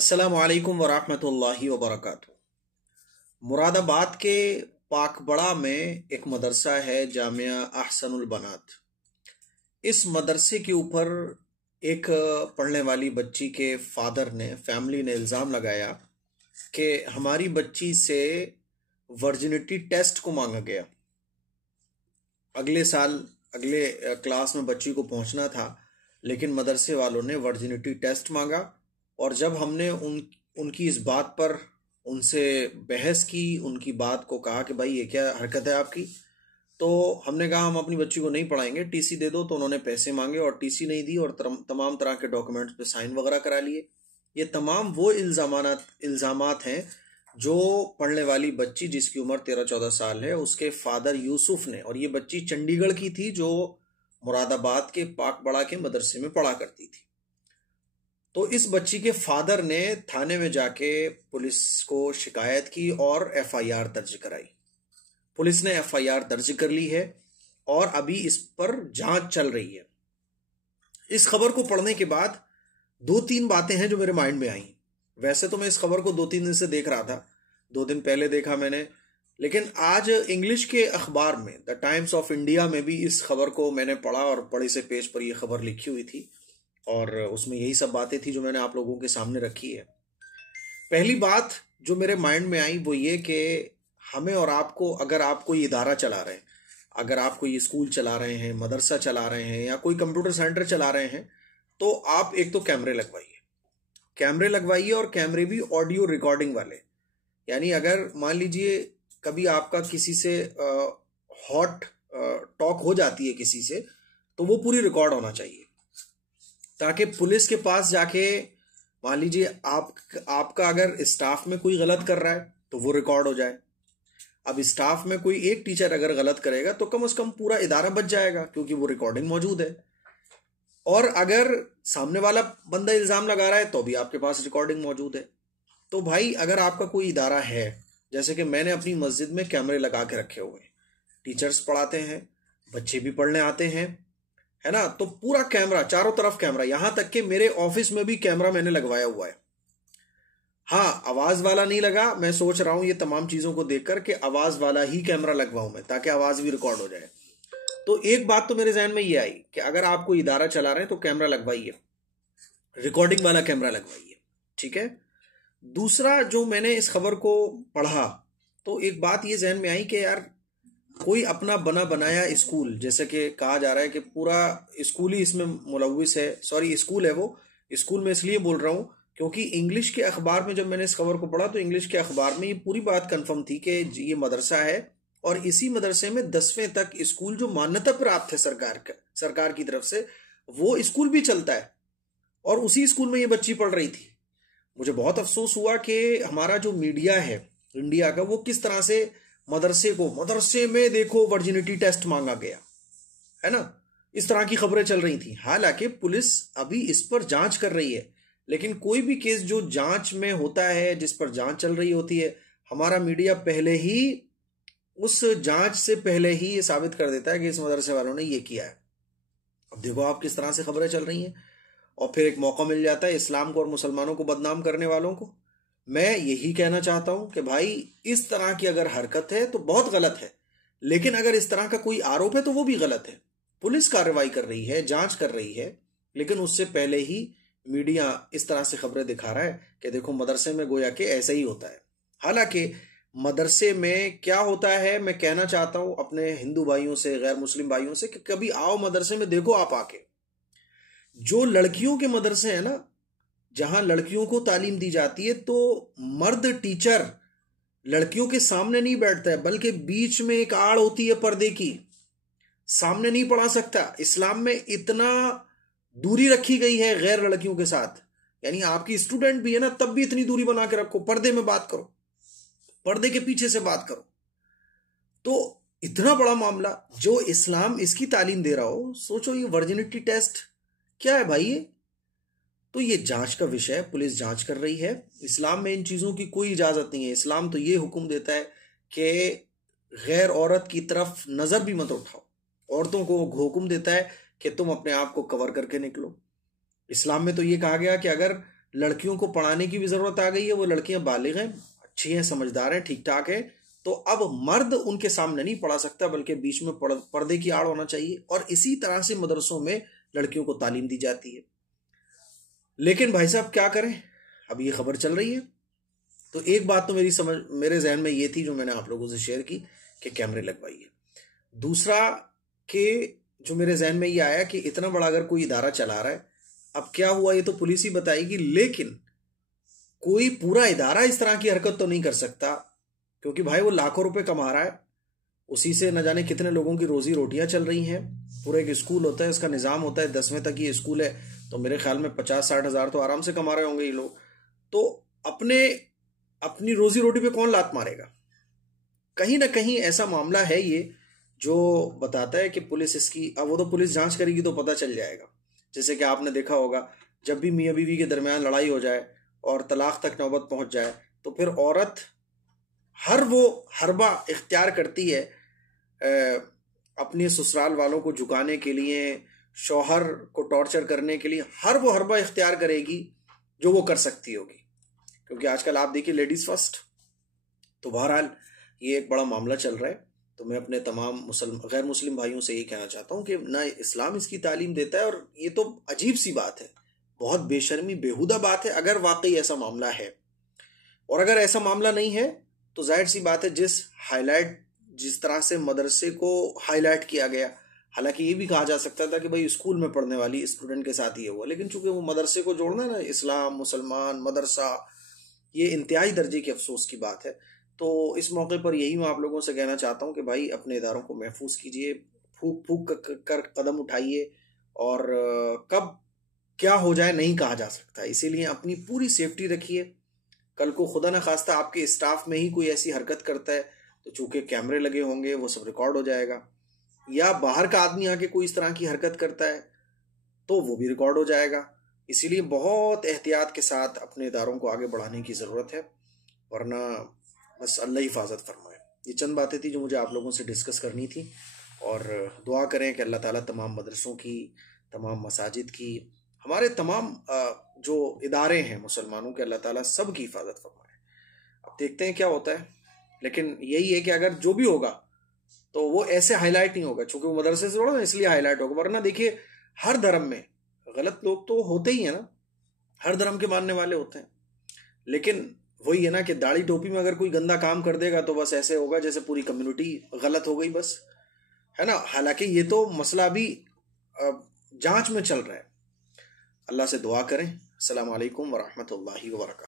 अस्सलामु अलैकुम वरहमतुल्लाहि वबरकातुहू। मुरादाबाद के पाकबड़ा में एक मदरसा है, जामिया अहसनुल बनात। इस मदरसे के ऊपर एक पढ़ने वाली बच्ची के फादर ने, फैमिली ने इल्ज़ाम लगाया कि हमारी बच्ची से वर्जिनिटी टेस्ट को मांगा गया। अगले साल अगले क्लास में बच्ची को पहुंचना था, लेकिन मदरसे वालों ने वर्जिनिटी टेस्ट मांगा। और जब हमने उनकी इस बात पर उनसे बहस की, उनकी बात को कहा कि भाई ये क्या हरकत है आपकी, तो हमने कहा हम अपनी बच्ची को नहीं पढ़ाएंगे, टीसी दे दो। तो उन्होंने पैसे मांगे और टीसी नहीं दी और तमाम तरह के डॉक्यूमेंट्स पे साइन वगैरह करा लिए। ये तमाम वो इल्ज़ामात हैं जो पढ़ने वाली बच्ची, जिसकी उम्र 13-14 साल है, उसके फादर यूसुफ ने, और ये बच्ची चंडीगढ़ की थी जो मुरादाबाद के पाकबड़ा के मदरसे में पढ़ा करती थी। तो इस बच्ची के फादर ने थाने में जाके पुलिस को शिकायत की और एफआईआर दर्ज कराई। पुलिस ने एफआईआर दर्ज कर ली है और अभी इस पर जांच चल रही है। इस खबर को पढ़ने के बाद 2-3 बातें हैं जो मेरे माइंड में आई। वैसे तो मैं इस खबर को 2-3 दिन से देख रहा था, 2 दिन पहले देखा मैंने, लेकिन आज इंग्लिश के अखबार में, द टाइम्स ऑफ इंडिया में भी इस खबर को मैंने पढ़ा और बड़े से पेज पर यह खबर लिखी हुई थी और उसमें यही सब बातें थी जो मैंने आप लोगों के सामने रखी है। पहली बात जो मेरे माइंड में आई वो ये कि हमें और आपको, अगर आप कोई इदारा चला रहे हैं, अगर आप कोई स्कूल चला रहे हैं, मदरसा चला रहे हैं या कोई कंप्यूटर सेंटर चला रहे हैं, तो आप एक तो कैमरे लगवाइए और कैमरे भी ऑडियो रिकॉर्डिंग वाले। यानी अगर मान लीजिए कभी आपका किसी से हॉट टॉक हो जाती है किसी से, तो वो पूरी रिकॉर्ड होना चाहिए, ताकि पुलिस के पास जाके, मान लीजिए आपका अगर स्टाफ में कोई गलत कर रहा है तो वो रिकॉर्ड हो जाए। अब स्टाफ में कोई एक टीचर अगर गलत करेगा तो कम से कम पूरा इदारा बच जाएगा, क्योंकि वो रिकॉर्डिंग मौजूद है। और अगर सामने वाला बंदा इल्जाम लगा रहा है तो भी आपके पास रिकॉर्डिंग मौजूद है। तो भाई अगर आपका कोई इदारा है, जैसे कि मैंने अपनी मस्जिद में कैमरे लगा के रखे हुए हैं, टीचर्स पढ़ाते हैं, बच्चे भी पढ़ने आते हैं, है ना, तो पूरा कैमरा, चारों तरफ कैमरा, यहां तक कि मेरे ऑफिस में भी कैमरा मैंने लगवाया हुआ है। हाँ, आवाज वाला नहीं लगा। मैं सोच रहा हूं ये तमाम चीजों को देखकर कि आवाज वाला ही कैमरा लगवाऊं मैं, ताकि आवाज भी रिकॉर्ड हो जाए। तो एक बात तो मेरे जहन में ये आई कि अगर आप कोई इदारा चला रहे हैं तो कैमरा लगवाइए, रिकॉर्डिंग वाला कैमरा लगवाइए, ठीक है। दूसरा, जो मैंने इस खबर को पढ़ा तो एक बात ये जहन में आई कि यार कोई अपना बना बनाया स्कूल, जैसे कि कहा जा रहा है कि पूरा स्कूल ही इसमें मुलव्विस है। सॉरी, स्कूल है वो, स्कूल में इसलिए बोल रहा हूं क्योंकि इंग्लिश के अखबार में जब मैंने इस खबर को पढ़ा तो इंग्लिश के अखबार में ये पूरी बात कंफर्म थी कि ये मदरसा है और इसी मदरसे में 10वीं तक स्कूल जो मान्यता प्राप्त है सरकार की तरफ से, वो स्कूल भी चलता है और उसी स्कूल में ये बच्ची पढ़ रही थी। मुझे बहुत अफसोस हुआ कि हमारा जो मीडिया है इंडिया का, वो किस तरह से मदरसे में देखो वर्जिनिटी टेस्ट मांगा गया, है ना, इस तरह की खबरें चल रही थी। हालांकि पुलिस अभी इस पर जांच कर रही है, लेकिन कोई भी केस जो जांच में होता है, जिस पर जांच चल रही होती है, हमारा मीडिया पहले ही, उस जांच से पहले ही ये साबित कर देता है कि इस मदरसे वालों ने ये किया है। अब देखो आप किस तरह से खबरें चल रही हैं, और फिर एक मौका मिल जाता है इस्लाम को और मुसलमानों को बदनाम करने वालों को। मैं यही कहना चाहता हूं कि भाई इस तरह की अगर हरकत है तो बहुत गलत है, लेकिन अगर इस तरह का कोई आरोप है तो वो भी गलत है। पुलिस कार्रवाई कर रही है, जांच कर रही है, लेकिन उससे पहले ही मीडिया इस तरह से खबरें दिखा रहा है कि देखो मदरसे में गोया के ऐसा ही होता है। हालांकि मदरसे में क्या होता है, मैं कहना चाहता हूं अपने हिंदू भाइयों से, गैर मुस्लिम भाइयों से, कि कभी आओ मदरसे में, देखो आप आके। जो लड़कियों के मदरसे हैं ना, जहां लड़कियों को तालीम दी जाती है, तो मर्द टीचर लड़कियों के सामने नहीं बैठता है, बल्कि बीच में एक आड़ होती है पर्दे की, सामने नहीं पढ़ा सकता। इस्लाम में इतना दूरी रखी गई है गैर लड़कियों के साथ, यानी आपकी स्टूडेंट भी है ना, तब भी इतनी दूरी बना के रखो, पर्दे में बात करो, पर्दे के पीछे से बात करो। तो इतना बड़ा मामला जो इस्लाम इसकी तालीम दे रहा हो, सोचो ये वर्जिनिटी टेस्ट क्या है भाई ये। तो ये जांच का विषय है, पुलिस जांच कर रही है। इस्लाम में इन चीजों की कोई इजाजत नहीं है। इस्लाम तो ये हुक्म देता है कि गैर औरत की तरफ नजर भी मत उठाओ। औरतों को हुक्म देता है कि तुम अपने आप को कवर करके निकलो। इस्लाम में तो ये कहा गया कि अगर लड़कियों को पढ़ाने की भी ज़रूरत आ गई है। वो लड़कियां बालिग हैं, अच्छी हैं, समझदार हैं, ठीक ठाक है, तो अब मर्द उनके सामने नहीं पढ़ा सकता, बल्कि बीच में पर्दे की आड़ होना चाहिए। और इसी तरह से मदरसों में लड़कियों को तालीम दी जाती है। लेकिन भाई साहब क्या करें, अब ये खबर चल रही है। तो एक बात तो मेरे जहन में ये थी, जो मैंने आप लोगों से शेयर की, कि कैमरे लगवाइए। दूसरा कि जो मेरे जहन में ये आया कि इतना बड़ा अगर कोई इदारा चला रहा है, अब क्या हुआ ये तो पुलिस ही बताएगी, लेकिन कोई पूरा इदारा इस तरह की हरकत तो नहीं कर सकता, क्योंकि भाई वो लाखों रुपए कमा रहा है, उसी से न जाने कितने लोगों की रोजी रोटियां चल रही हैं। पूरा एक स्कूल होता है, इसका निज़ाम होता है, 10वें तक ये स्कूल है, तो मेरे ख्याल में 50-60 हज़ार तो आराम से कमा रहे होंगे ये लोग। तो अपनी रोजी रोटी पे कौन लात मारेगा? कहीं ना कहीं ऐसा मामला है ये, जो बताता है कि पुलिस इसकी, अब वो तो पुलिस जांच करेगी तो पता चल जाएगा। जैसे कि आपने देखा होगा, जब भी मियाँ बीवी के दरमियान लड़ाई हो जाए और तलाक तक नौबत पहुंच जाए, तो फिर औरत वो हरबा इख्तियार करती है अपने ससुराल वालों को झुकाने के लिए, शौहर को टॉर्चर करने के लिए, वो हरबा इख्तियार करेगी जो वो कर सकती होगी, क्योंकि आजकल आप देखिए लेडीज फर्स्ट। तो बहरहाल ये एक बड़ा मामला चल रहा है। तो मैं अपने तमाम गैर मुस्लिम भाइयों से ये कहना चाहता हूँ कि ना इस्लाम इसकी तालीम देता है, और ये तो अजीब सी बात है, बहुत बेशर्मी बेहुदा बात है अगर वाकई ऐसा मामला है। और अगर ऐसा मामला नहीं है तो जाहिर सी बात है, जिस तरह से मदरसे को हाईलाइट किया गया, हालांकि ये भी कहा जा सकता था कि भाई स्कूल में पढ़ने वाली स्टूडेंट के साथ ही हुआ, लेकिन चूंकि वो मदरसे को जोड़ना है ना, इस्लाम, मुसलमान, मदरसा, ये इंतहाई दर्जे की अफसोस की बात है। तो इस मौके पर यही मैं आप लोगों से कहना चाहता हूँ कि भाई अपने इदारों को महफूज कीजिए, फूक फूक कर कदम उठाइए, और कब क्या हो जाए नहीं कहा जा सकता, इसीलिए अपनी पूरी सेफ्टी रखिए। कल को खुदा न खास्ता आपके स्टाफ में ही कोई ऐसी हरकत करता है, तो चूंकि कैमरे लगे होंगे वो सब रिकॉर्ड हो जाएगा, या बाहर का आदमी आके कोई इस तरह की हरकत करता है तो वो भी रिकॉर्ड हो जाएगा। इसीलिए बहुत एहतियात के साथ अपने इदारों को आगे बढ़ाने की ज़रूरत है, वरना बस अल्लाह हिफाजत फरमाए। ये चंद बातें थी जो मुझे आप लोगों से डिस्कस करनी थी, और दुआ करें कि अल्लाह ताला तमाम मदरसों की, तमाम मसाजिद की, हमारे तमाम जो इदारे हैं मुसलमानों के, अल्लाह ताला सब की हिफाजत फरमाए। अब देखते हैं क्या होता है, लेकिन यही है कि अगर जो भी होगा तो वो ऐसे हाईलाइट नहीं होगा, चूंकि वो मदरसे से जोड़ा ना इसलिए हाईलाइट होगा, वरना देखिए हर धर्म में गलत लोग तो होते ही है ना, हर धर्म के मानने वाले होते हैं, लेकिन वही है ना कि दाढ़ी टोपी में अगर कोई गंदा काम कर देगा तो बस ऐसे होगा जैसे पूरी कम्युनिटी गलत हो गई, बस, है ना। हालांकि ये तो मसला अभी जांच में चल रहा है। अल्लाह से दुआ करें। अस्सलाम वालेकुम वरहमतुल्लाहि वबरकातुहू।